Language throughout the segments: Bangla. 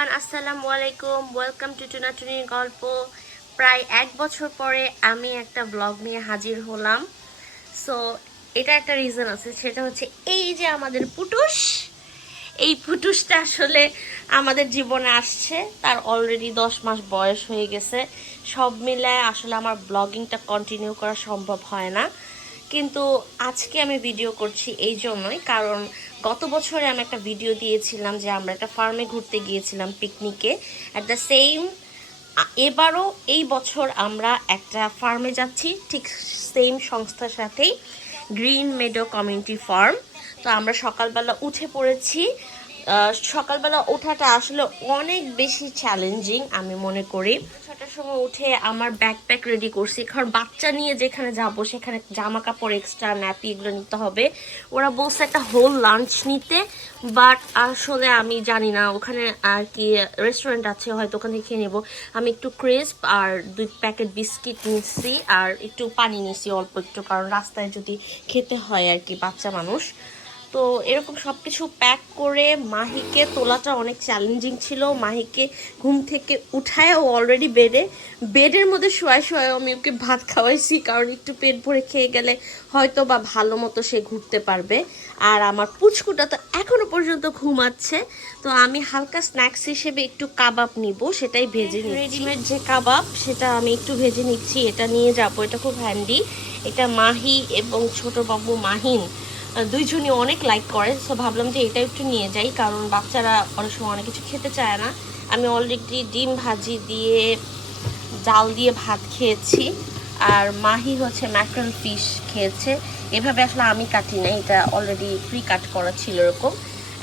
এভরিওয়ান, আসসালামু আলাইকুম। ওয়েলকাম টু টুনাটুনির গল্প। প্রায় 1 বছর পরে আমি একটা ব্লগ নিয়ে হাজির হলাম। সো এটা একটা রিজন আছে, সেটা হচ্ছে এই যে আমাদের পুটুস। এই পুটুসটা আসলে আমাদের জীবনে আসছে, তার অলরেডি 10 মাস বয়স হয়ে গেছে। সব মিলায় আসলে আমার ব্লগিংটা কন্টিনিউ করা সম্ভব হয় না, কিন্তু আজকে আমি ভিডিও করছি এই জন্যই, কারণ গত বছরে আমি একটা ভিডিও দিয়েছিলাম যে আমরা একটা ফার্মে ঘুরতে গিয়েছিলাম পিকনিকে। অ্যাট দ্য সেম এবারও এই বছর আমরা একটা ফার্মে যাচ্ছি, ঠিক সেম সংস্থার সাথেই, গ্রিন মেডো কমিউনিটি ফার্ম। তো আমরা সকালবেলা উঠে পড়েছি। সকালবেলা ওঠাটা আসলে অনেক বেশি চ্যালেঞ্জিং আমি মনে করি। 6টার সময় উঠে আমার ব্যাকপ্যাক রেডি করছি, কারণ বাচ্চা নিয়ে যেখানে যাব সেখানে জামা কাপড় এক্সট্রা ন্যাপি এগুলো নিতে হবে। ওরা বলছে একটা হোল লাঞ্চ নিতে, বাট আসলে আমি জানি না, ওখানে আর কি রেস্টুরেন্ট আছে, হয়তো ওখানে খেয়ে নেবো। আমি একটু ক্রিস্প আর 2 প্যাকেট বিস্কিট নিচ্ছি আর একটু পানি নিচ্ছি অল্প একটু, কারণ রাস্তায় যদি খেতে হয় আর কি, বাচ্চা মানুষ। তো এরকম সব কিছু প্যাক করে মাহিকে তোলাটা অনেক চ্যালেঞ্জিং ছিল। মাহিকে ঘুম থেকে উঠায়, ও অলরেডি বেডের মধ্যে শোয়ায় আমি ওকে ভাত খাওয়াইছি, কারণ একটু পেট ভরে খেয়ে গেলে হয়তো বা ভালো মতো সে ঘুরতে পারবে। আর আমার পুচকুটা তো এখনো পর্যন্ত ঘুমাচ্ছে। তো আমি হালকা স্ন্যাক্স হিসেবে একটু কাবাব নিব, সেটাই ভেজে নিচ্ছি। রেডিমেড যে কাবাব সেটা আমি একটু ভেজে নিচ্ছি, এটা নিয়ে যাবো। এটা খুব হ্যান্ডি। এটা মাহি এবং ছোট বাবু মাহিন দুইজনই অনেক লাইক করে, সো ভাবলাম যে এটা একটু নিয়ে যাই, কারণ বাচ্চারা অনেক সময় অনেক কিছু খেতে চায় না। আমি অলরেডি ডিম ভাজি দিয়ে জাল দিয়ে ভাত খেয়েছি, আর মাহি হচ্ছে ম্যাকারল ফিশ খেয়েছে। এভাবে আসলে আমি কাটি নাই, এটা অলরেডি প্রি কাট করা ছিল এরকম।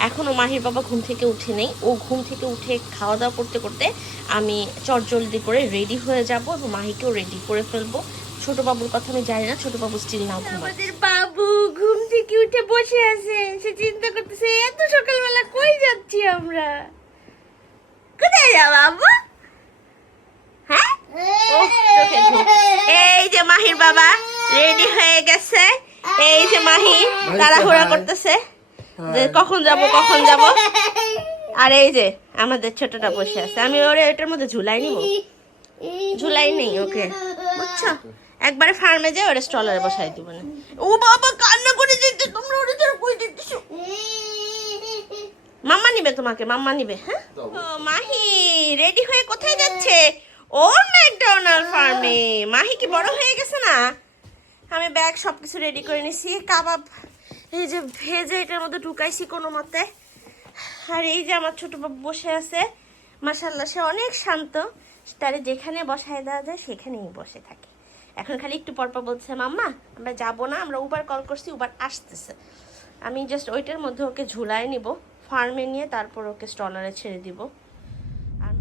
এখনও মাহির বাবা ঘুম থেকে উঠে নেই। ও ঘুম থেকে উঠে খাওয়া দাওয়া করতে করতে আমি চটজলদি করে রেডি হয়ে যাব এবং মাহিকেও রেডি করে ফেলবো। ছোট বাবুর কথা আমি জানি না, ছোট বাবু স্টিল নাও ঘুমায়। আমাদের বাবু ঘুম থেকে উঠে বসে আছে, সে চিন্তা করতেছে এত সকালবেলা কই যাচ্ছি আমরা, কোথায় যাব বাবু? হ্যাঁ, এই যে মাহির বাবা রেডি হয়ে গেছে। এই যে মাহি তাড়াহুড়া করতেছে যে কখন যাব। আর এই যে আমাদের ছোটটা বসে আছে, আমি ওরে এটার মধ্যে ঝুলাই নিব, ঝুলাই নেই ওকে, বুঝছো? একবারে ফার্মে যাই, ওরা স্টলারে বসাই দিব না। ও বাবা কান্না করে দিতে, তোমরা ওরে ধরে কই দিতেছো? মাম্মা নিবে তোমাকে, মাম্মা নিবে। হ্যাঁ, ও মাহি রেডি হয়ে কোথায় যাচ্ছে? ও ম্যাকডোনাল্ড ফার্মে। মাহি কি বড় হয়ে গেছে না? আমি ব্যাগ সবকিছু রেডি করে নিছি। কাবাব এই যে ভেজে এটার মধ্যে ঢুকাইছি কোনো মতে। আর এই যে আমার ছোট বাবু বসে আছে, মাশাআল্লাহ সে অনেক শান্ত, তারে যেখানে বসায় দেওয়া যায় সেখানেই বসে থাকে। এখন খালি একটু পরপর বলছে মাম্মা আমরা যাবো না, আমরা উবার কল করছি, উবার আসতেছে। আমি জাস্ট ওইটার মধ্যে ওকে ঝুলায় নিব, ফার্মে নিয়ে তারপর ওকে স্টলারে ছেড়ে দিব। আর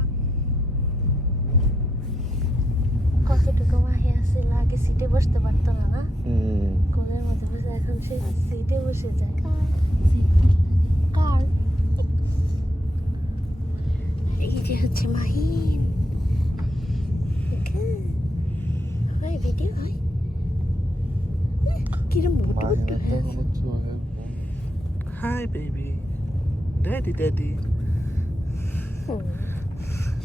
কতটুকু মাহি আছে, আগে সিটে বসতে পারতো না, না কোলের মধ্যে বসে, এখন সে সিটে বসে যায়। কার এই যে হচ্ছে মাহিন। হয় ভিডিও হয় কিরম Hi, baby. Daddy.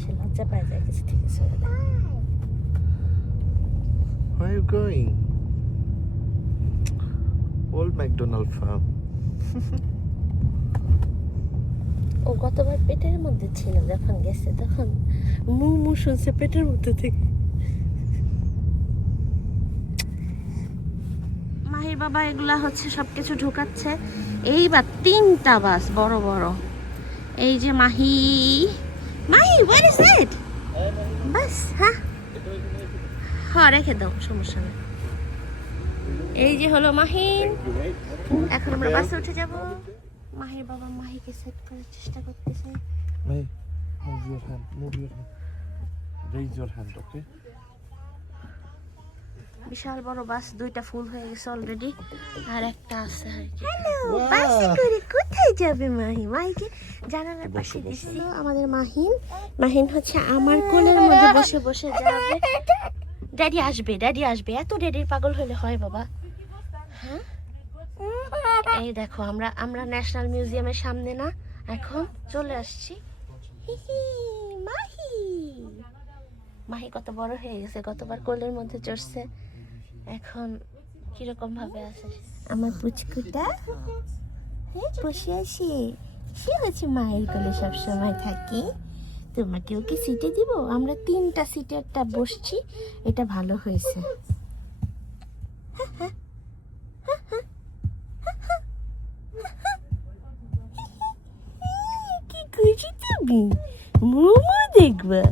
সে লজ্জা পায় যায় কিছু থেকে সরে দেয়। Where are you going? Old MacDonald Farm. ও গতবার পেটের মধ্যে ছিল, যখন গেছে তখন মু শুনছে পেটের মধ্যে থেকে। মাহির বাবা এগুলা হচ্ছে সবকিছু ঢুকাচ্ছে। এইবার 3টা বাস বড় বড়। এই যে মাহি what is it? বাস, হ্যাঁ রেখে দাও, সমস্যা নেই। এই যে হলো মাহিন। এখন আমরা বাসে উঠে যাব। মাহির বাবা মাহিকে সেট করার চেষ্টা করতেছে। Hey, move your hand. Raise your hand, okay? বিশাল বড় বাস, 2টা ফুল হয়ে গেছে অলরেডি, আর একটা আছে আর কি। হ্যালো, বাসে করে কোথায় যাবে মাহি? মাহিকে জানালার পাশে দিছি। আমাদের মাহিন হচ্ছে আমার কোলের মধ্যে বসে বসে যাবে। ড্যাডি আসবে, এত ড্যাডির পাগল হলে হয় বাবা? হ্যাঁ, এই দেখো আমরা ন্যাশনাল মিউজিয়ামের সামনে না, এখন চলে আসছি। মাহি মাহি কত বড় হয়ে গেছে, গতবার কোলের মধ্যে চড়ছে, এখন কিরকম ভাবে আছে আমার পুচকুটা। হ্যাঁ বসে আসি, সে হচ্ছে মায়ের কোলে সবসময় থাকে। তোমাকেও কি সিটে দিব? আমরা 3টা সিটে একটা বসছি, এটা ভালো হয়েছে। কি খুশি তুমি? মোমো দেখবা?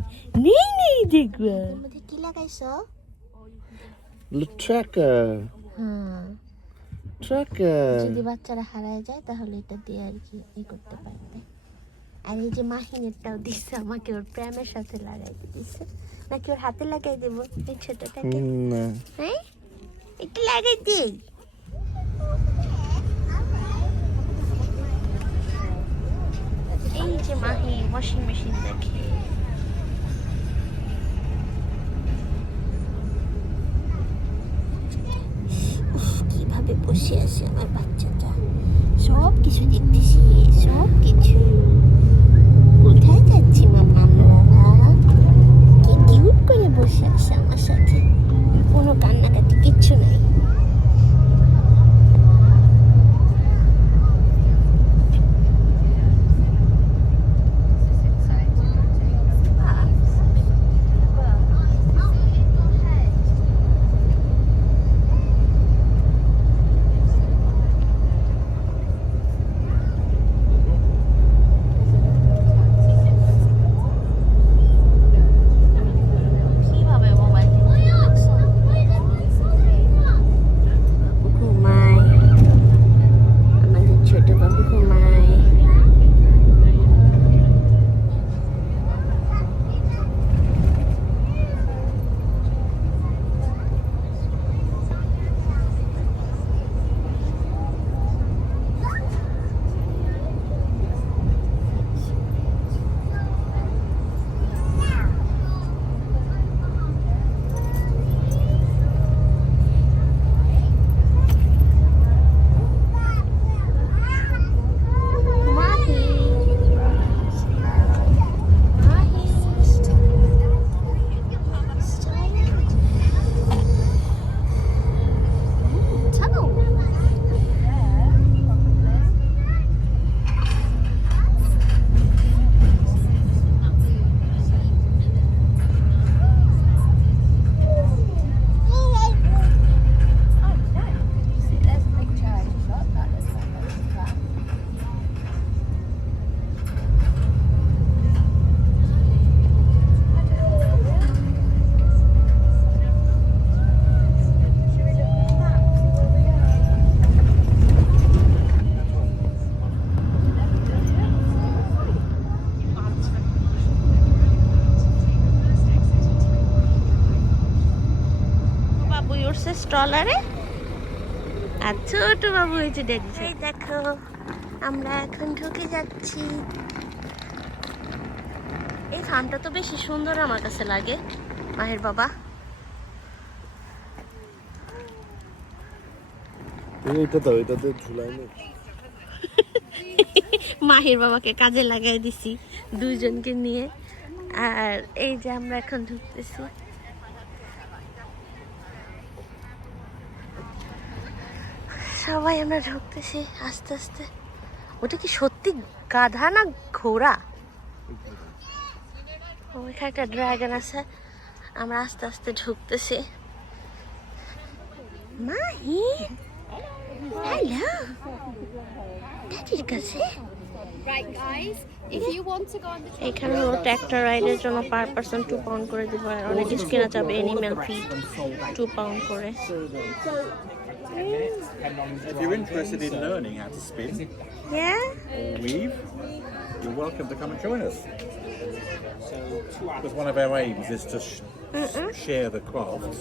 নেই নেই দেখবা? মধ্যে কি লাগাইছো? The tracker. হ্যাঁ, Tracker. যদি বাচ্চারা হারায় যায় তাহলে এটা দিয়ে আর কি করতে পারবে। আর এই যে মাহিনেরটাও দিচ্ছে আমাকে, ওর প্রেমের সাথে লাগাই দিচ্ছে। নাকি ওর হাতে লাগাই দেবো এই ছোটটাকে? No. হ্যাঁ, একটু লাগাই দিই। এই যে মাহি ওয়াশিং মেশিন দেখে। কিভাবে বসে আছে আমার বাচ্চাটা, সব কিছু দেখতেছি, সব কিছু। কোথায় যাচ্ছি মাম্মা? কি কিউট করে বসে আছে আমার সাথে, কোনো কান্নাকাটি কিচ্ছু নাই। স্ট্রলারে আর ছোট বাবু হয়েছে ড্যাডি। এই দেখো আমরা এখন ঢুকে যাচ্ছি। এই ফার্মটা তো বেশি সুন্দর আমার কাছে লাগে মাহির বাবা। এটাতে ঝুলাই নেই। মাহির বাবাকে কাজে লাগাই দিছি দুইজনকে নিয়ে। আর এই যে আমরা এখন ঢুকতেছি। সবাই আমরা ঢুকতেছি আস্তে আস্তে। ওটা কি সত্যি গাধা না ঘোড়া? ওইখানে একটা ড্রাগন আছে। আমরা আস্তে আস্তে ঢুকতেছি। মাহি হ্যালো, দাদির কাছে। এখানে ট্র্যাক্টর রাইডের জন্য পার পারসন 2 পাউন্ড করে দিব। আর অনেক কিছু কেনা যাবে, এনিম্যাল ফিড 2 পাউন্ড করে। If you're interested in learning how to spin Yeah. or weave, you're welcome to come and join us. Because one of our aims is to share the crafts.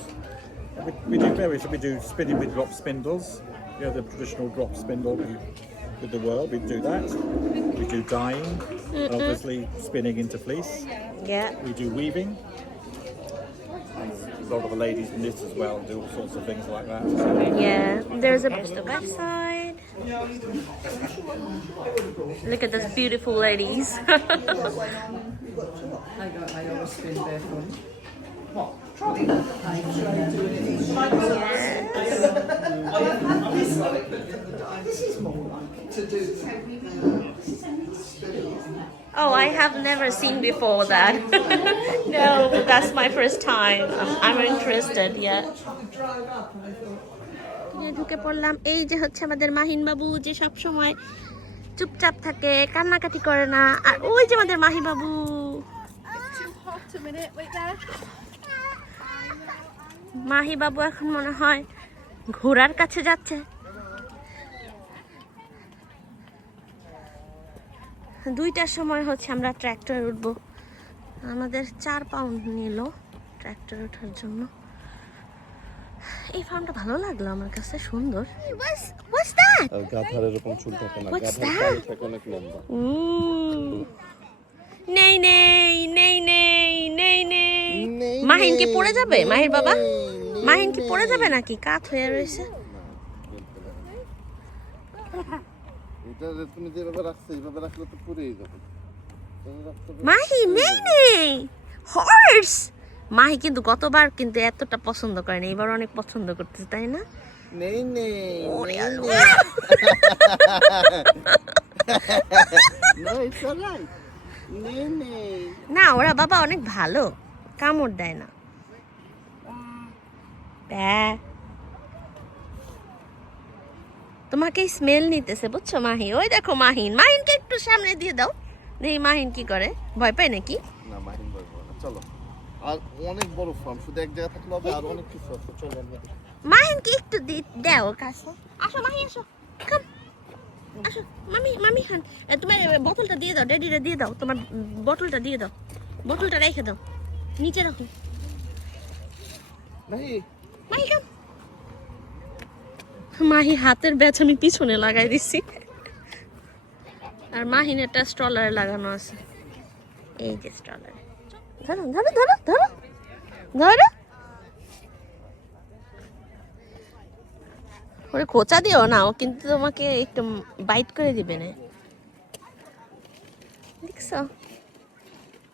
We do various. We do spinning with drop spindles. You know, the traditional drop spindle with the whirl. We do that. We do dyeing, and obviously spinning into fleece. Yeah. We do weaving. A lot of the ladies knit as well, do all sorts of things like that. Yeah. There's the website. Look at those beautiful ladies. I always spin barefoot. Oh, I have never seen before that. No, that's my first time. I'm interested, yeah. ঢুকে পড়লাম। এই যে হচ্ছে আমাদের মাহিন বাবু, যে সব সময় চুপচাপ থাকে, কান্নাকাটি করে না। আর ওই যে আমাদের মাহি বাবু। মাহি বাবু এখন মনে হয় ঘোড়ার কাছে যাচ্ছে। 2টার সময় হচ্ছে আমরা ট্র্যাক্টরে উঠবো। আমাদের 4 পাউন্ড নিল ট্র্যাক্টরে ওঠার জন্য। এই ফার্মটা ভালো লাগলো আমার কাছে, সুন্দর। What's that? আর গাধার এরকম চুল থাকে না, What's গাধার that? কান থাকে অনেক লম্বা। নেই নেই নেই নেই নেই নেই। মাহিন কি পড়ে যাবে? মাহির বাবা, মাহিন কি পড়ে যাবে নাকি? কাত হয়ে রয়েছে। এটা তুমি যেভাবে রাখছো এইভাবে রাখলে তো পুড়েই যাবে। মাহি নেই নেই হর্স। মাহি কিন্তু গতবার কিন্তু এতটা পছন্দ করেনি, এবার অনেক পছন্দ করতেছে, তাই না? নেই নেই ওরে নেই আল্লাহ। নেই। No, it's alright. নেই নেই। না, ওরা বাবা অনেক ভালো, কামড় দেয় না। ব্যাঁ। তোমাকে স্মেল নিতেছে, বুঝছো মাহি? ওই দেখো মাহিন, মাহিনকে একটু সামনে দিয়ে দাও, দেখি মাহিন কি করে। ভয় পায় নাকি? না, মাহিন বলবো না, চলো। আর অনেক বড় ফার্ম, শুধু এক জায়গায় থাকলে হবে, আর অনেক কিছু আছে, চলো আমরা দেখি। মাহিনকে একটু দাও কাছে। আসো মাহি, আসো, কাম, আসো। মামি, মামি খান, তোমার বোতলটা দিয়ে দাও, ড্যাডিটা দিয়ে দাও, তোমার বোতলটা দিয়ে দাও, বোতলটা রেখে দাও, নিচে রাখো। মাহি, মাহি কাম। মাহি হাতের ব্যাচ আমি পিছনে লাগাই দিছি, আর মাহিন একটা স্ট্রলারে লাগানো আছে। এই যে স্ট্রলারে, ধরো ধরো ধরো ধরো ধরো। ওরে খোঁচা দিও না, ও কিন্তু তোমাকে একটু বাইট করে দিবে না। দেখছো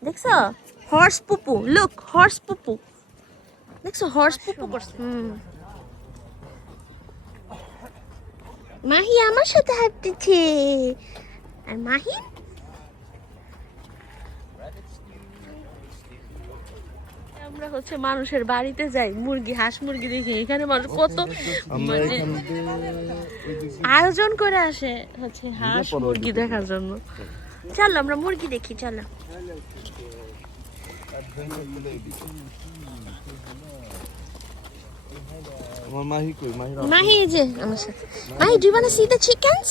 দেখছো, হর্স পুপু, লুক, হর্স পুপু দেখছো, হর্স পুপু করছে। মাহি আমার সাথে হাঁটতেছে, আর মাহি আমরা হচ্ছে মানুষের বাড়িতে যাই, মুরগি, হাঁস মুরগি দেখি। এখানে মানুষ কত আমরা মানে এখান দিয়ে আয়োজন করে আসে হচ্ছে হাঁস মুরগি দেখার জন্য। চলো আমরা মুরগি দেখি, চলো। আমার মাহি কই? মাহি এই যে আমার সাথে। Mahi, do you want to see the chickens?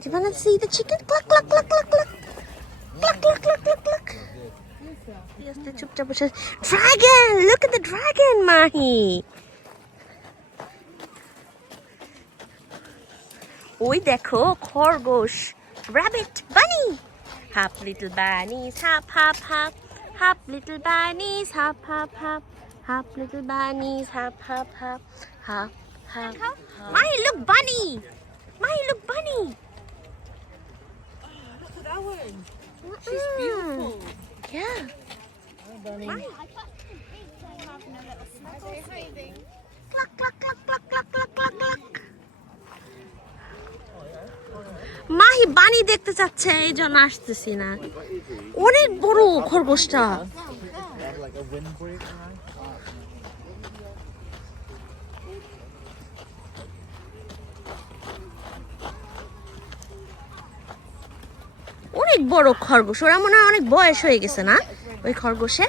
Do you want to see the chicken? Cluck cluck cluck cluck cluck cluck cluck cluck cluck cluck. Yes, the চুপচাপ বসে। Dragon! Look at the dragon, Mahi. ওই দেখো খরগোশ, rabbit, bunny. Hop little bunnies, hop hop hop. Hop little bunnies, hop hop hop. Hop little bunnies, hop hop hop. Hop hop. Mahi, look bunny. Mahi, look bunny. Look at that one. She's beautiful. Yeah. Mahi. Cluck cluck cluck cluck cluck cluck cluck cluck. Mahi বানি দেখতে চাচ্ছে, এই জন্য আসতেছি না। অনেক বড় খরগোশটা। অনেক বড় খরগোশ, ওরা মনে হয় অনেক বয়স হয়ে গেছে না ওই খরগোশে,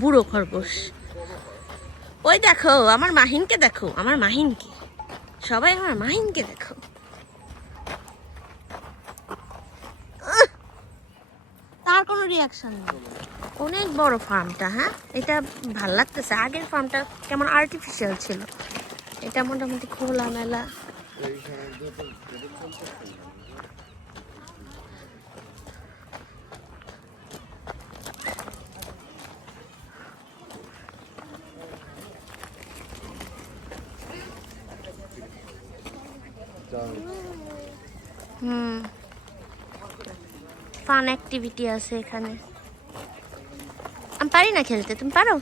বুড়ো খরগোশ। ওই দেখো আমার মাহিনকে, দেখো আমার মাহিনকে, সবাই আমার মাহিনকে দেখো। তার কোনো রিয়াকশন নেই। অনেক বড় ফার্মটা, হ্যাঁ এটা ভাল লাগতেছে। আগের ফার্মটা কেমন আর্টিফিশিয়াল ছিল, এটা মোটামুটি খোলা মেলা। ফান অ্যাক্টিভিটি আছে এখানে। আমি পারি না খেলতে, তুমি পারো?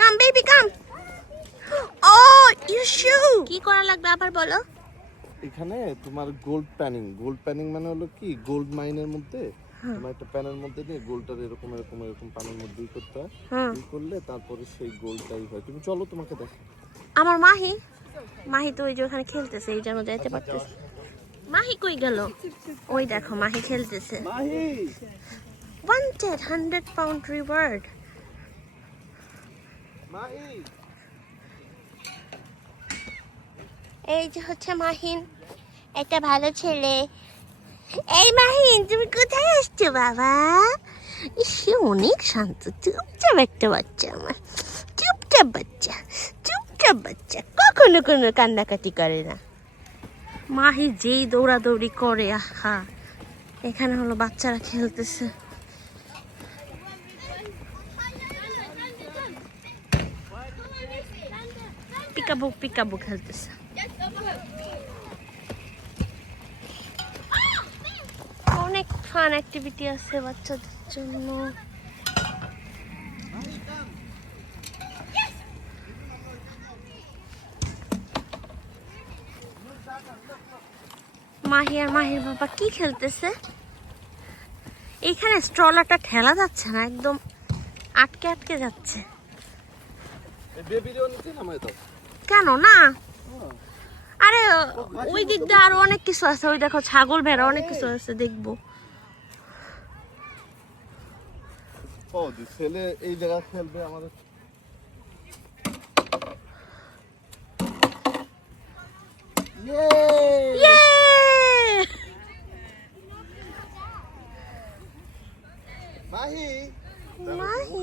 Come baby come. ও ইউ শু। কি করা লাগবে আবার বলো? এখানে তোমার গোল্ড প্যানিং মানে হলো কি, গোল্ড মাইনের মধ্যে তোমার একটা প্যানের মধ্যে নিয়ে গোল্ডটার এরকম এরকম এরকম পানির মধ্যে করতে হয়। ই করলে তারপরে সেই গোল্ডটাই হয়। তুমি চলো তোমাকে দেখো। আমার মাহি তো ওই যে ওখানে খেলতেছে, এই জন্য যাইতে পারতেছে। মাহি কই গেল? ওই দেখো মাহি খেলতেছে। Mahi Wanted 100 pound reward. Mahi এই যে হচ্ছে মাহিন, একটা ভালো ছেলে। এই মাহিন, তুমি কোথায় আসছো বাবা? সে অনেক শান্ত, চুপচাপ একটা বাচ্চা আমার, চুপচাপ বাচ্চা, কখনো কোনো কান্নাকাটি করে না। মাহি যেই দৌড়াদৌড়ি করে, আহা। এখানে হলো বাচ্চারা খেলতেছে। পিকাবু খেলতেছে। অনেক ফান অ্যাক্টিভিটি আছে বাচ্চাদের জন্য। মাহি আর মাহির বাবা কি খেলতেছে? এইখানে স্ট্রলারটা ঠেলা যাচ্ছে না, একদম আটকে যাচ্ছে। বেবিরও নিতে নামাই দাও। কেন না? আরে ওই দিক দিয়ে আরো অনেক কিছু আছে, ওই দেখো ছাগল ভেড়া অনেক কিছু আছে, দেখবো। ও দি ছেলে এই জায়গা খেলবে আমাদের। ইয়ে! মাহি মাহি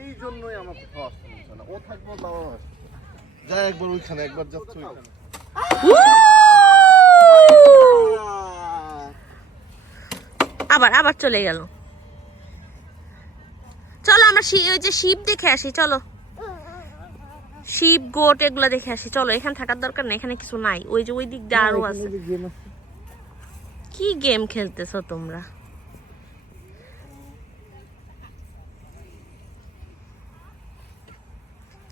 এই জন্যই আমার কোথাও আসতে মনে না। ও থাকবো বাবা আসবে। যাই একবার ওইখানে, একবার যাচ্ছে ওইখানে। আবার চলে গেল। চলো আমরা ওই যে শিপ দেখে আসি, চলো শিপ গোট এগুলো দেখে আসি। চলো, এখানে থাকার দরকার নেই, এখানে কিছু নাই। ওই যে ওই দিক দিয়ে আরো আছে। কি গেম খেলতেছো তোমরা?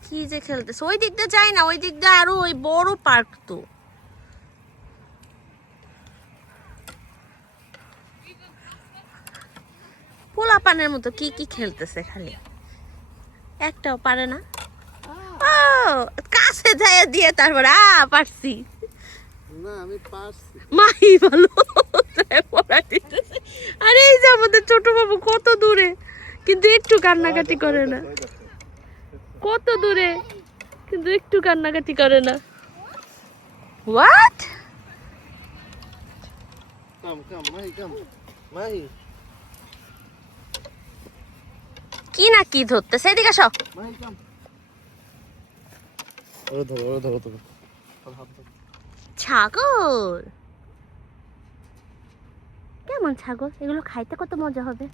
কি যে খেলতেছো? ওই দিক দিয়ে যাই না, ওই দিক দিয়ে আরো ওই বড় পার্ক তো। পোলাপানের মতো কি খেলতেছে খালি, একটাও পারে না। ও কাছে যায় দিয়ে তারপর পারছি না, আমি পারছি। মাহি ভালো পড়া দিতেছে। আরে এই যে আমাদের ছোট বাবু কত দূরে, কিন্তু একটু কান্নাকাটি করে না। কত দূরে, কিন্তু একটু কান্নাকাটি করে না। হোয়াট? কাম মাহি কি না কি ধরতেছে? এদিকে আসো। মাহি কাম। ওরে ধরো। ছাগল? কেমন ছাগল? এগুলো খাইতে কত মজা হবে।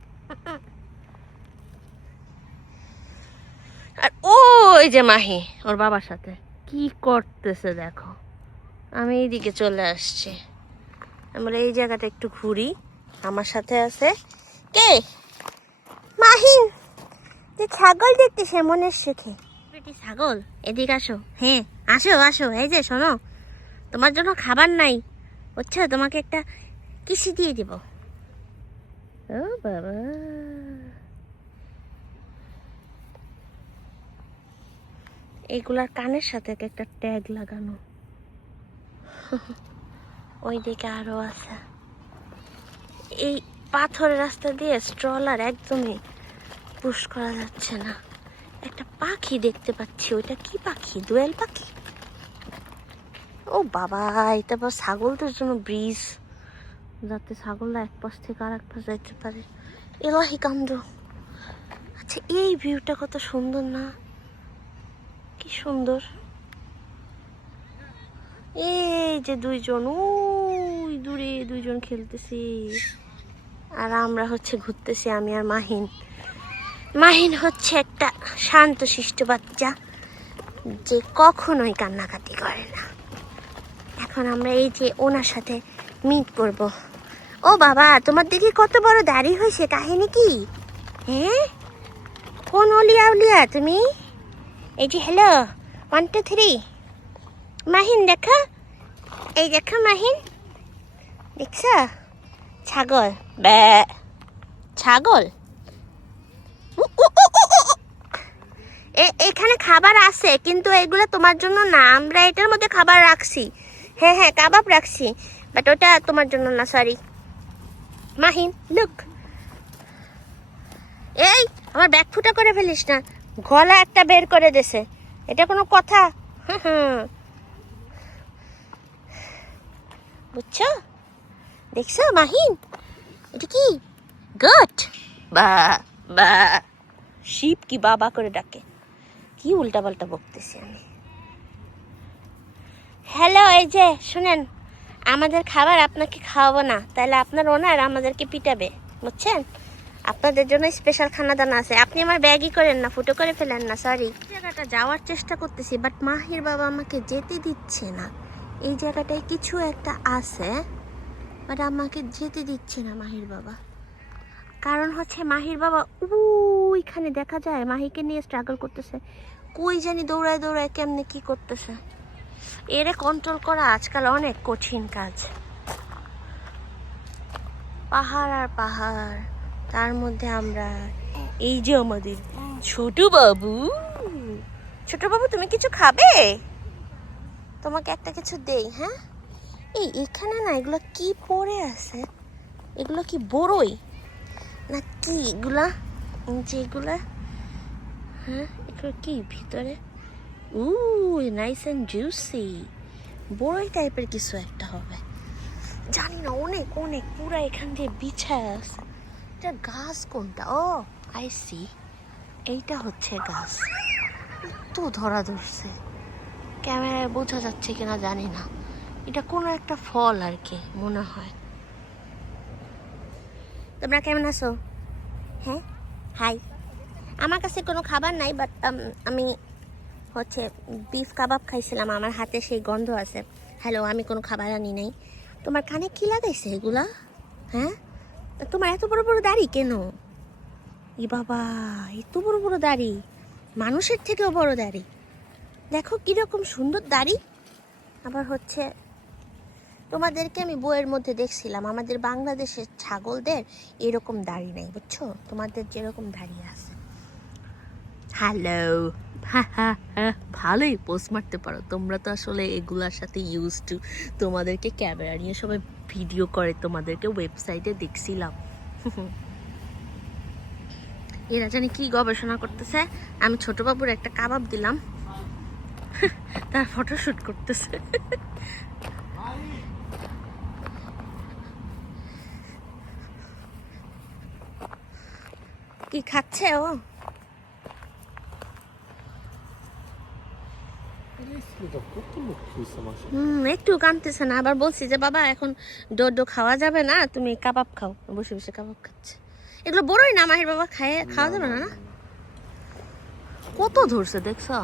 আর ওই যে মাহি ওর বাবার সাথে কি করতেছে দেখো। আমি এইদিকে চলে আসছি, আমরা এই জায়গাটা একটু ঘুরি। আমার সাথে আছে কে? মাহি। তুই ছাগল দেখতেছে মনের সুখে। বেটি ছাগল, এদিকে আসো। হ্যাঁ আসো। এই যে শোনো, তোমার জন্য খাবার নাই, বুঝছো? তোমাকে একটা কিসি দিয়ে দিব। ও বাবা, এগুলার কানের সাথে একটা ট্যাগ লাগানো। ওই দিকে আরো আছে। এই পাথরের রাস্তা দিয়ে স্ট্রলার একদমই পুশ করা যাচ্ছে না। একটা পাখি দেখতে পাচ্ছি, ওইটা কি পাখি? দোয়েল পাখি। ও বাবা, এটা বা ছাগলদের জন্য ব্রিজ, যাতে ছাগলরা এক পাশ থেকে আর এক পাশ যাইতে পারে। এলাহি কাণ্ড। আচ্ছা, এই ভিউটা কত সুন্দর না? কি সুন্দর। এই যে দুইজন, ওই দূরে দুইজন খেলতেছে। আর আমরা হচ্ছে ঘুরতেছি, আমি আর মাহিন। মাহিন হচ্ছে একটা শান্তশিষ্ট বাচ্চা যে কখনোই কান্নাকাটি করে না। এখন আমরা এই যে ওনার সাথে মিট করব। ও বাবা, তোমার দিকে কত বড় দাড়ি হয়েছে, কাহিনী কি? হ্যাঁ, কোন অলিয়া উলিয়া তুমি? এই যে হ্যালো 1 2 3 মাহিন দেখো, এই দেখো মাহিন, দেখছ ছাগল, ব্যা ছাগল। এখানে খাবার আছে কিন্তু এগুলো তোমার জন্য না, আমরা এটার মধ্যে খাবার রাখছি। হ্যাঁ হ্যাঁ, কাবাব রাখছি, বাট ওটা তোমার জন্য না, সরি। মাহিন লুক, এই আমার ব্যাগ ফুটা করে ফেলিস না, গলা একটা বের করে দেছে, এটা কোনো কথা? বুঝছো, দেখছো মাহিন, এটা কি গট বা বা শিপ কি বাবা করে ডাকে, কি উল্টা পাল্টা বকতেছি আমি। হ্যালো, এই যে শুনেন, আমাদের খাবার আপনাকে খাওয়াবো না, তাহলে আপনার ওনার আমাদেরকে পিটাবে, বুঝছেন? আপনাদের জন্য স্পেশাল খানা দানা আছে, আপনি আমার ব্যাগই করেন না, ফুটো করে ফেলেন না, সরি। জায়গাটা যাওয়ার চেষ্টা করতেছি, বাট মাহির বাবা আমাকে যেতে দিচ্ছে না। এই জায়গাটায় কিছু একটা আছে, বাট আমাকে যেতে দিচ্ছে না মাহির বাবা। কারণ হচ্ছে মাহির বাবা ওইখানে দেখা যায় মাহিকে নিয়ে স্ট্রাগল করতেছে, কই জানি দৌড়ায় দৌড়ায় কেমনে কি করতেছে। এরে কন্ট্রোল করা আজকাল অনেক কঠিন কাজ। পাহাড় আর পাহাড়, তার মধ্যে আমরা এই যে আমাদের ছোট বাবু। ছোট বাবু, তুমি কিছু খাবে? তোমাকে একটা কিছু দেই। হ্যাঁ, এই এখানে না এগুলো কি পড়ে আছে, এগুলো কি বড়ই না কি এগুলা, যেগুলা? হ্যাঁ, এগুলো কি ভিতরে? নাইস এন্ড জুসি, বড়ই টাইপের কিছু একটা হবে, জানি না। অনেক অনেক পুরা এখান দিয়ে বিছায় আছে। এটা গাছ কোনটা? ও আই সি, এইটা হচ্ছে গাছ। তো ধরা ধরছে, ক্যামেরায় বোঝা যাচ্ছে কিনা জানি না। এটা কোনো একটা ফল আর কি মনে হয়। তোমরা কেমন আছো? হ্যাঁ, হাই। আমার কাছে কোনো খাবার নাই, বাট আমি হচ্ছে বিফ কাবাব খাইছিলাম, আমার হাতে সেই গন্ধ আছে। হ্যালো, আমি কোনো খাবার আনি নাই। তোমার কানে কি লাগাইছে এগুলা? হ্যাঁ, তোমার এত বড় বড় দাড়ি কেন? ই বাবা, এত বড় বড় দাড়ি, মানুষের থেকেও বড় দাড়ি। দেখো কিরকম সুন্দর দাড়ি। আবার হচ্ছে তোমাদেরকে আমি বইয়ের মধ্যে দেখছিলাম, আমাদের বাংলাদেশের ছাগলদের এরকম দাড়ি নাই, বুঝছো? তোমাদের যেরকম দাড়ি আছে। হ্যালো, ভালোই পোস্ট মারতে পারো তোমরা, তো আসলে এগুলার সাথে ইউজ টু। তোমাদেরকে ক্যামেরা নিয়ে সবাই ভিডিও করে, তোমাদেরকে ওয়েবসাইটে দেখছিলাম। এরা জানি কি গবেষণা করতেছে। আমি ছোট বাবুর একটা কাবাব দিলাম, তার ফটোশুট করতেছে। কি খাচ্ছে ও? একটু কাঁদতেছে না, আবার বলছি যে বাবা এখন ডো খাওয়া যাবে না, তুমি কাবাব খাও। বসে বসে কাবাব খাচ্ছে। এগুলো বড়ই না মাহির বাবা, খাওয়া যাবে না? কত ধরছে দেখছো?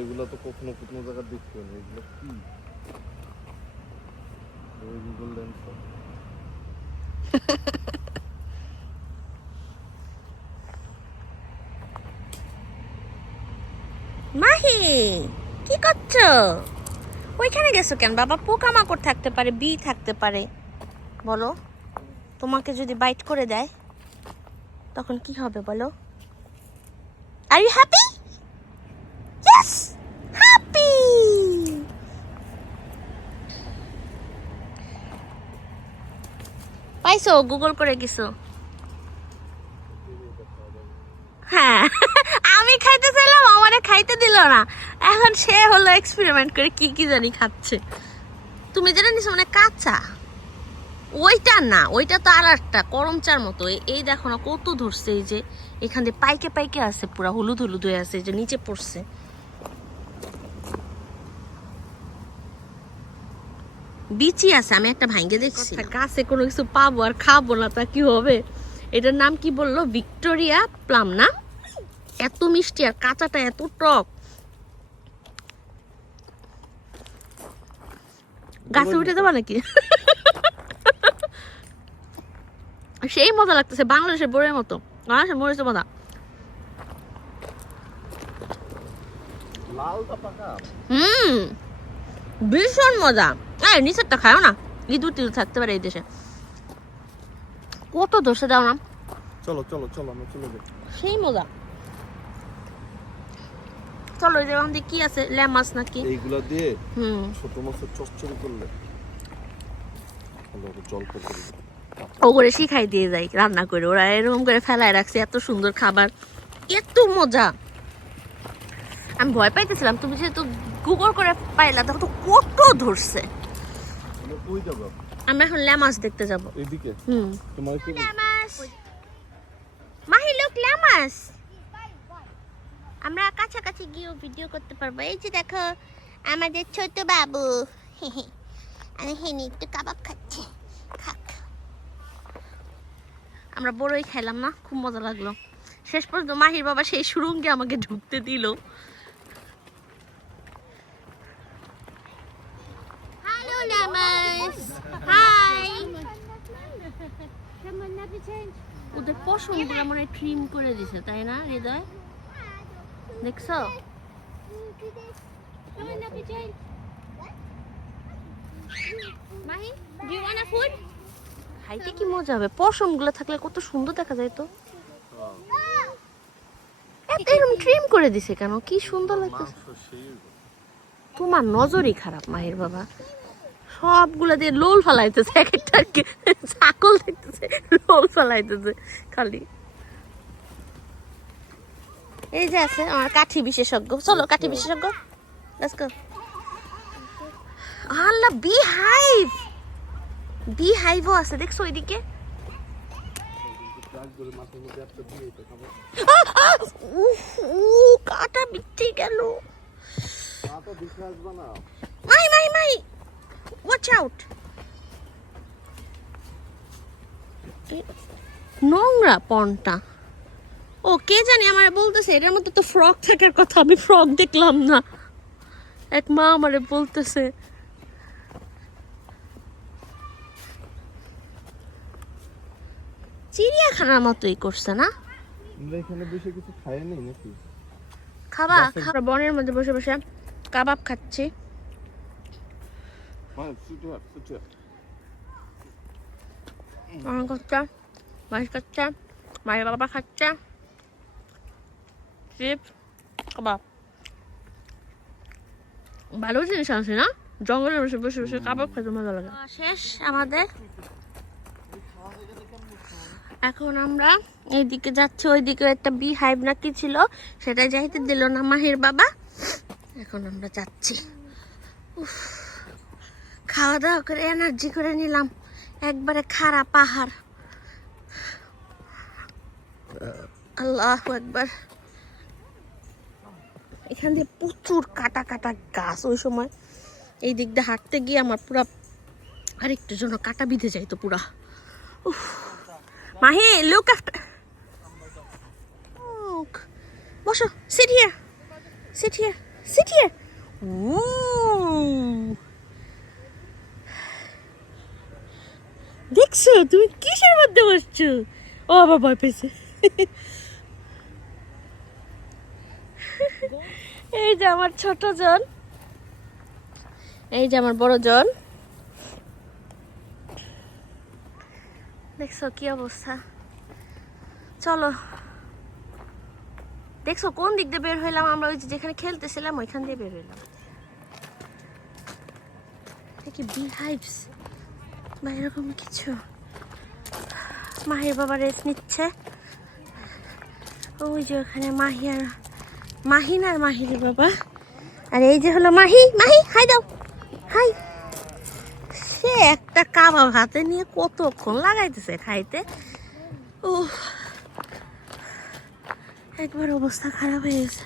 এগুলো তো কখনো কখনো জায়গা দেখতে হবে। এগুলো কি গুগল লেন্স? মাহি কি করছো? ওইখানে গেছো কেন বাবা? পোকামাকড় থাকতে পারে, বি থাকতে পারে, বলো। তোমাকে যদি বাইট করে দেয় তখন কি হবে বলো? Are you happy? Yes, happy. পাইছো? গুগল করে গেছো? হ্যাঁ, আমি খাইতে চাইলাম, আমারে খাইতে দিল না। এখন সে হলো এক্সপেরিমেন্ট করে কি কি জানি খাচ্ছে। তুমি যেটা নিছো মানে কাঁচা, ওইটা না, ওইটা তো আর একটা করমচার মতো। এই দেখো না কত ধরছে, এই যে এখান দিয়ে পাইকে পাইকে আছে, পুরা হলুদ হলুদ হয়ে আছে, এই যে নিচে পড়ছে। বিচি আছে, আমি একটা ভাঙ্গে দেখছি। গাছে কোনো কিছু পাবো আর খাবো না তা কি হবে? এটার নাম কি বললো? ভিক্টোরিয়া প্লাম না? এত মিষ্টি আর কাঁচাটা এত টক। গাছে উঠে দেবা নাকি? সেই মজা লাগতেছে, বাংলাদেশের বড়ের মতো। বাংলাদেশের মরিচের মজা। লালটা পাকা। ভীষণ মজা। এই নিচেরটা খাও না, ইঁদুর টিদুর থাকতে পারে এই দেশে। কত ধরছে দাও না। চলো চলো চলো আমরা চলে যাই। সেই মজা। চলো এই যে আমাদের কি আছে, লেমাস নাকি? এইগুলা দিয়ে হুম, ছোট মাছের চচ্চড়ি করলে ভালো হবে, জল করে করে। ও করে শিখাই দিয়ে যাই রান্না করে। ওরা এরকম করে ফেলায় রাখছে এত সুন্দর খাবার, এত মজা। আমি ভয় পাইতেছিলাম, তুমি যেহেতু গুগল করে পাইলা তখন তো কত ধরছে। আমরা কই যাব? আমরা এখন লেমাস দেখতে যাব। এদিকে হুম, তোমার কি লেমাস। মাহি লোক লেমাস। আমরা কাছাকাছি গিয়েও ভিডিও করতে পারবো। এই যে দেখো আমাদের ছোট বাবু। আমি হেনি একটু কাবাব খাচ্ছি, খাক। আমরা বড়ই খাইলাম না, খুব মজা লাগলো। শেষ পর্যন্ত মাহির বাবা সেই সুরঙ্গে আমাকে ঢুকতে দিল। Hello lemurs, hi. ওদের পশমগুলো মনে হয় ট্রিম করে দিছে, তাই না হৃদয়? দেখছো? Mahi, do you want a food? খাইতে কি মজা হবে, পশমগুলো থাকলে কত সুন্দর দেখা যায় তো। এরকম ট্রিম করে দিছে কেন? কি সুন্দর লাগতেছে। তোমার নজরই খারাপ মাহির বাবা, সবগুলা দিয়ে লোল ফালাইতেছে। এক একটা ছাগল দেখতেছে লোল ফালাইতেছে খালি। এই যে আছে আমার কাঠি বিশেষজ্ঞ। চলো কাঠি বিশেষজ্ঞ, লেটস গো। আল্লাহ, বি হাইভ, বি হাইভও আছে দেখছো এদিকে। কাটা বিচ্ছে গেল। My my my, watch out. নোংরা পনটা। ও কে জানি আমারে বলতেছে এটার মধ্যে তো ফ্রক থাকার কথা, আমি ফ্রক দেখলাম না। এক মা আমারে বলতেছে। চিড়িয়াখানার মতোই করছে না? আমরা এখানে বসে কিছু খাই নাই নাকি? খাবা? আমরা বনের মধ্যে বসে বসে কাবাব খাচ্ছি। আমার খাচ্ছে, মাছ খাচ্ছে, মায়ের বাবা খাচ্ছে চিপস, কাবাব। ভালো জিনিস আছে না, জঙ্গলে বসে বসে বসে কাবাব খেতে মজা লাগে। শেষ আমাদের। এখন আমরা এইদিকে যাচ্ছি, ওইদিকে একটা বি হাইভ না কি ছিল সেটা যাইতে দিল না মাহির বাবা। এখন আমরা যাচ্ছি। খাওয়া দাওয়া করে এনার্জি করে নিলাম, একবারে খাড়া পাহাড়। আল্লাহু আকবার। এখান দিয়ে প্রচুর কাটা কাটা গাছ। ওই সময় এই দিক দিয়ে হাঁটতে গিয়ে আমার পুরা আরেকটু জন্য কাটা বিঁধে যাইতো পুরা। Mahi, look after. Look. বসো, sit here. Sit here. Sit here. Ooh. দেখছো তুমি কিসের মধ্যে বসছো? ও আবার ভয় পেয়েছে। এই যে আমার ছোট জন, এই যে আমার বড় জন। দেখছো কি অবস্থা। চলো, দেখছো কোন দিক দিয়ে বের হইলাম আমরা? ওই যেখানে খেলতেছিলাম ওইখান দিয়ে বের হইলাম। কি বিহাইভস বা এরকম কিছু। মাহির বাবা রেস্ট নিচ্ছে। ওই যে ওখানে মাহিন আর মাহির বাবা। আর এই যে হলো মাহি। মাহি হাই দাও, হাই। সে একটা কাবাব হাতে নিয়ে কতক্ষণ লাগাইতেছে খাইতে। ও একবার অবস্থা খারাপ হয়ে গেছে।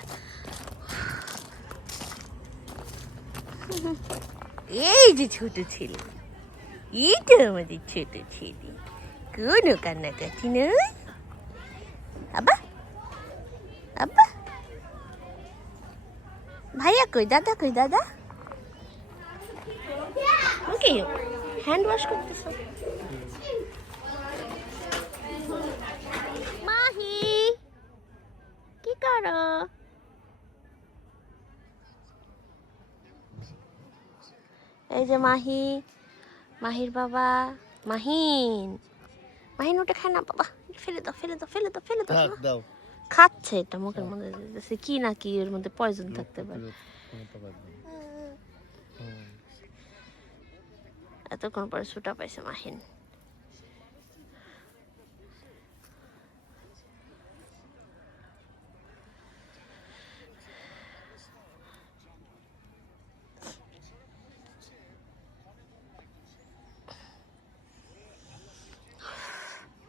এই যে ছোট ছিল এই তো আমাদের ছোট ছেলে, কোনো কান্নাকাটি নয়। আব্বা আব্বা, ভাইয়া কই, দাদা কই, দাদা? ওকে, হ্যান্ড ওয়াশ করতেছ? মাহি কি করো? এই যে মাহি, মাহির বাবা, মাহিন। মাহিন ওটা খায় না বাবা, ফেলে দাও ফেলে দাও ফেলে দাও ফেলে দাও। থাক দাও। খাচ্ছে, এটা মুখের মধ্যে দিতেছে। কি না কি এর মধ্যে পয়জন থাকতে পারে। এতক্ষণ পরে ছুটা পাইছে মাহিন।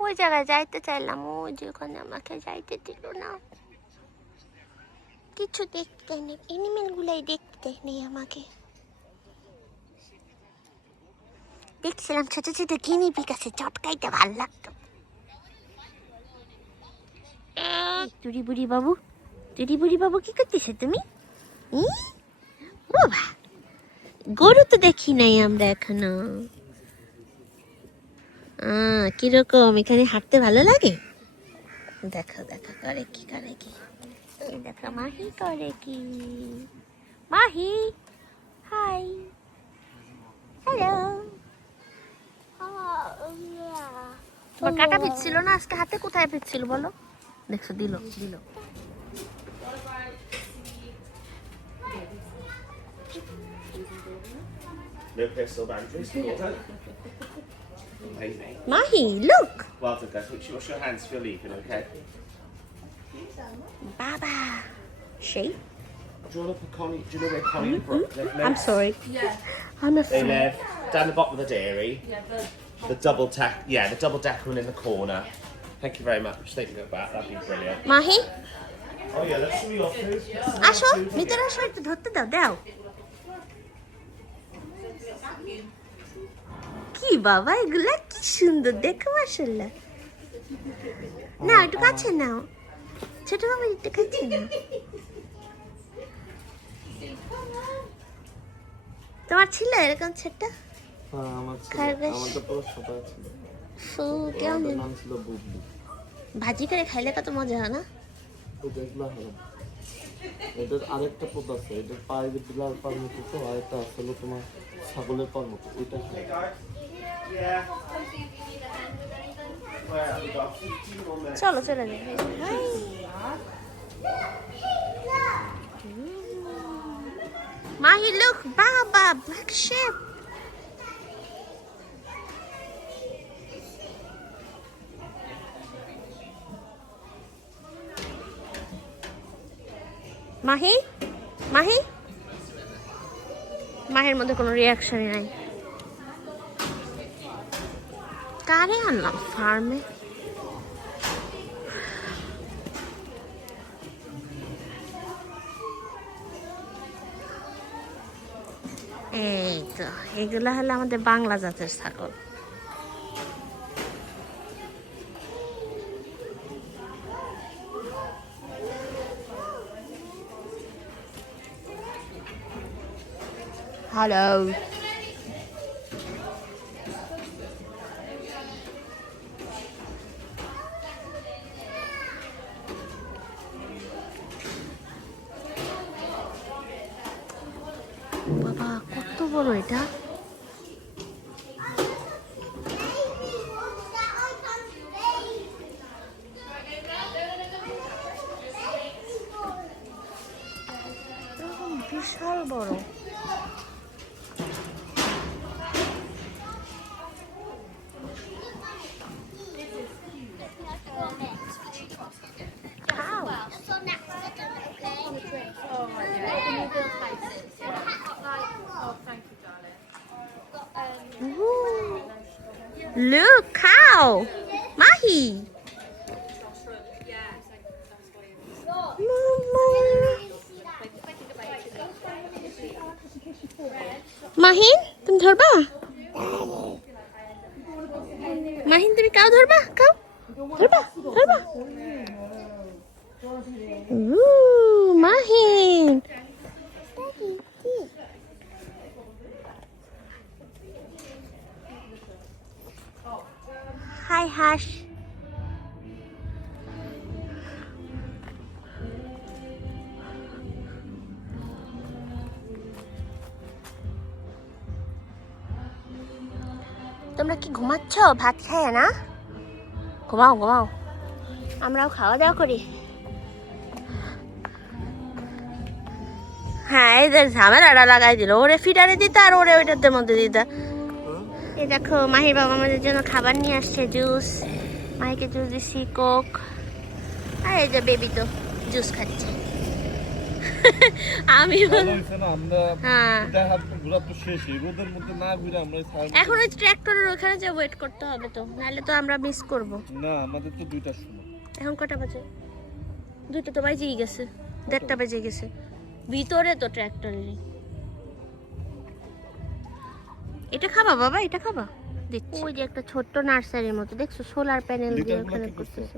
ওই জায়গায় যাইতে চাইলাম, ওই যে ওখানে আমাকে যাইতে দিল না। কিছু দেখতে নেই, এনিমেল গুলাই দেখতে নেই আমাকে। দেখছিলাম ছোট ছোট গিনি পিগ আছে, চটকাইতে ভাল লাগতো। চুরি বুড়ি বাবু, চুরি বুড়ি বাবু কি করতেছো তুমি? বাবা, গরু তো দেখি নাই আমরা এখনো। কিরকম এখানে হাঁটতে ভালো লাগে? দেখো দেখো করে কি করে কি, এই দেখো মাহি করে কি। Mahi, hi, hello. তোমার কাটা পিচ্ছিল না আজকে হাতে? কোথায় পিচ্ছিল বলো? দেখছো, দিল দিল। No personal boundaries. Amazing. Mahi, look. Well done, guys. Wash your hands if you're leaving, okay? বাবা, সেই। Do you want to put Connie? Do you know where Connie and Brooke live? I'm sorry. I'm They afraid. live down the bottom of the dairy. The double deck. Yeah, the double decker one in the corner. Thank you very much. Thinking of that. That'd be brilliant. Mahi, Oh yeah, let's show you off food. আসো ভিতরে আসো, একটু ধরতে দাও, দাও। কি বাবা, এগুলা কি সুন্দর দেখো, মাশাআল্লাহ। না একটু কাছে নাও, ছোট বাবা একটু কাছে নাও। তোমার ছিল এরকম ছোট? হ্যাঁ, আমার ছিল। খরগোশ। আমারটা পুরো সাদা ছিল। ফু, কেমন আমাদের যেন। নাম ছিল বুবলি। ভাজি করে খাইলে কত মজা হয় না? এটা এগুলো হলো। এটার আরেকটা পদ আছে, এটার পায়ের বিলার পার মতো, তো আরেকটা আসলে তোমার ছাগলের পার মতো, ওইটা খায়। Yeah. Where have we got 15 more minutes? চলো চলে যাই। মাহি, look, বাবা, black sheep. মাহি, মাহি, মাহির মধ্যে কোনো রিয়াকশনই নাই। কারে আনলাম ফার্মে? এই তো, এগুলা হলো আমাদের বাংলা জাতের ছাগল। হ্যালো, বাবা কত বড় এটা। বিশাল বড়। Look, cow. Mahi. মাহিন, তুমি ধরবা? মাহিন তুমি কাউ ধরবা, কাউ ধরবা, ধরবা। মাহিন হাই হাস। তোমরা কি ঘুমাচ্ছ ভাত খায় না? ঘুমাও ঘুমাও, আমরাও খাওয়া দাওয়া করি। হ্যাঁ এই যে ঝামেলাটা লাগাই দিল, ওরে ফিডারে দিতে আর ওরে ওইটার মধ্যে দিতে। এই দেখো মাহির বাবা আমাদের জন্য খাবার নিয়ে আসছে, জুস। মাহিকে জুস দিচ্ছি, কোক। আর এই যে বেবি তো জুস খাচ্ছে। আমি হ্যাঁ এখন ওই ট্র্যাক্টরের ওখানে যে ওয়েট করতে হবে, তো নাহলে তো আমরা মিস করব না। আমাদের তো 2টার সময়। এখন কটা বাজে? 2টা তো বাজেই গেছে, 1:30 বেজে গেছে। ভিতরে তো ট্র্যাক্টরেরই। এটা খাবা বাবা, এটা খাবা? দেখছি ওই যে একটা ছোট্ট নার্সারির মতো, দেখছো সোলার প্যানেল দিয়ে ওখানে করতেছে।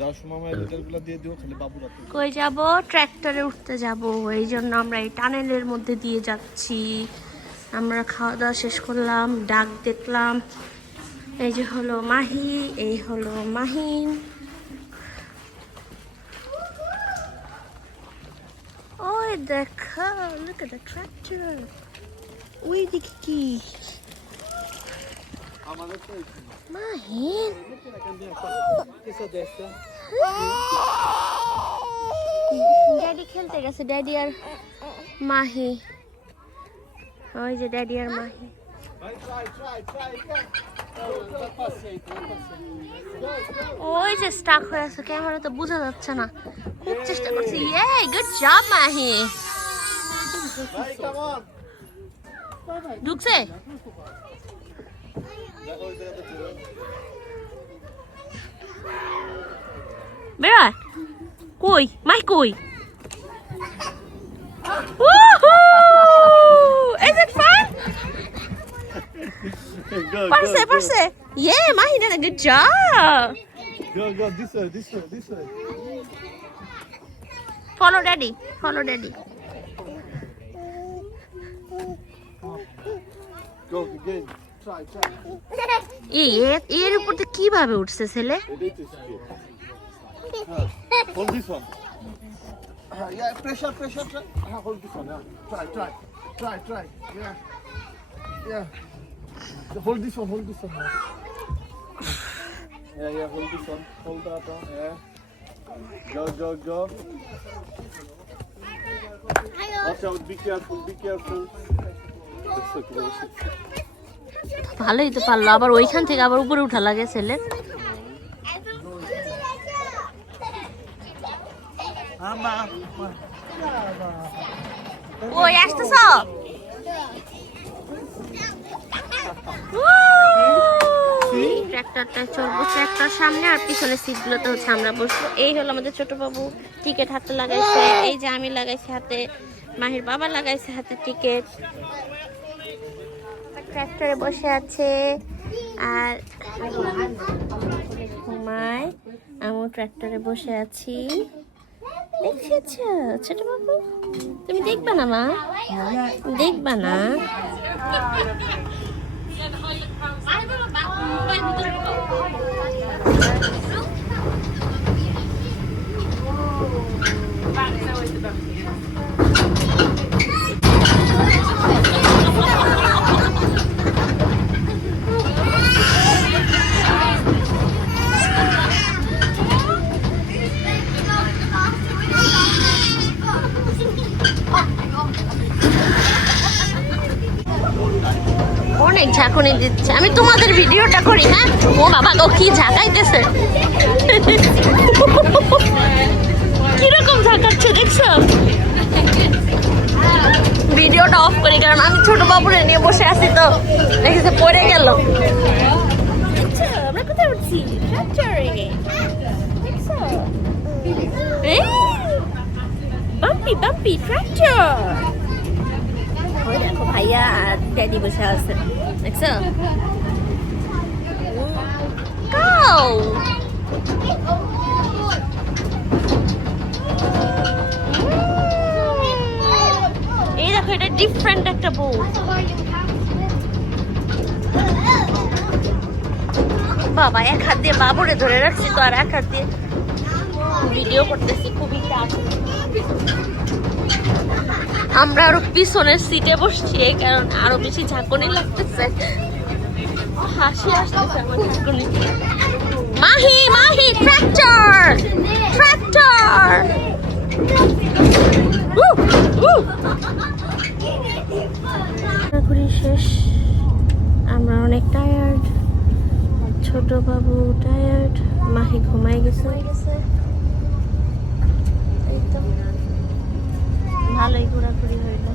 যাওয়ার সময় আমার লিটারগুলো দিয়ে দিও, খালি বাবু রাখো। কই যাব? ট্র্যাক্টরে উঠতে যাব, এই জন্য আমরা এই টানেলের মধ্যে দিয়ে যাচ্ছি। আমরা খাওয়া দাওয়া শেষ করলাম, ডাক দেখলাম। এই যে হলো মাহি, এই হলো মাহিন। ওই দেখো, look at the tractor. ওই দিকে কি আমাদের তো মাহিন? ড্যাডি খেলতে গেছে, ড্যাডি আর মাহি। ওই যে ড্যাডি আর মাহি। ওই যে স্টাক হয়ে আছে, ক্যামেরা তো বোঝা যাচ্ছে না, খুব চেষ্টা করছি। ইয়ে গুড জব মাহি। ঢুকছে? বেড়া কই মাই কই? Is it fun? Parse, parse. Yeah, Mahi did a good job. Go, this way, this way, this way. Follow daddy, follow daddy. Go again. Try. এর উপর থেকে কিভাবে উঠছে ছেলে? Ready to skip. Hold this one. Yeah, pressure. Hold this one. Yeah. Try. Yeah. Hold this one. Yeah. Hold this one. Hold that one. Yeah. Go. Watch out. Be careful. ভালোই তো পারলো, আবার ওইখান থেকে আবার উপরে উঠা লাগে ছেলে। ওই আসতেছ? ট্র্যাক্টরটা চলবো, ট্র্যাক্টর সামনে আর পিছনের সিটগুলোতে হচ্ছে আমরা বসবো। এই হলো আমাদের ছোট বাবু, টিকিট হাতে লাগাইছে। এই যে আমি লাগাইছি হাতে, মাহির বাবা লাগাইছে হাতে টিকিট। ট্র্যাক্টরে বসে আছে আর ঘুমায়। আমিও ট্র্যাক্টরে বসে আছি। দেখেছ ছোট বাবু? তুমি দেখবা না মা? দেখবা না? অনেক ঝাঁকুনি দিচ্ছে। আমি তোমাদের ভিডিওটা করি। হ্যাঁ, ও বাবা গো কি ঝাঁকাইতেছে, কিরকম ঝাঁকাচ্ছে দেখছো? ভিডিওটা অফ করি, কারণ আমি ছোট বাবুরে নিয়ে বসে আছি, তো দেখেছে পড়ে গেল। আমরা কোথায় উঠছি? Bumpy tractor. ওই দেখো ভাইয়া আর ড্যাডি বসে আছে, দেখছো? এই দেখো, এটা ডিফারেন্ট একটা বোট। বাবা, এক হাত দিয়ে বাবুরে ধরে রাখছি তো, আর এক হাত দিয়ে ভিডিও করতেছি, খুবই টাফ। আমরা আরো পিছনের সিটে বসছি, এই কারণে আরো বেশি ঝাঁকুনি লাগতেছে, হাসি আসতেছে আমার ঝাঁকুনি। Mahi, Mahi, tractor, tractor. ঘুরি শেষ, আমরা অনেক টায়ার্ড, ছোট বাবু টায়ার্ড, মাহি ঘুমাই গেছে। এই তো ভালোই ঘোরাঘুরি হইলো।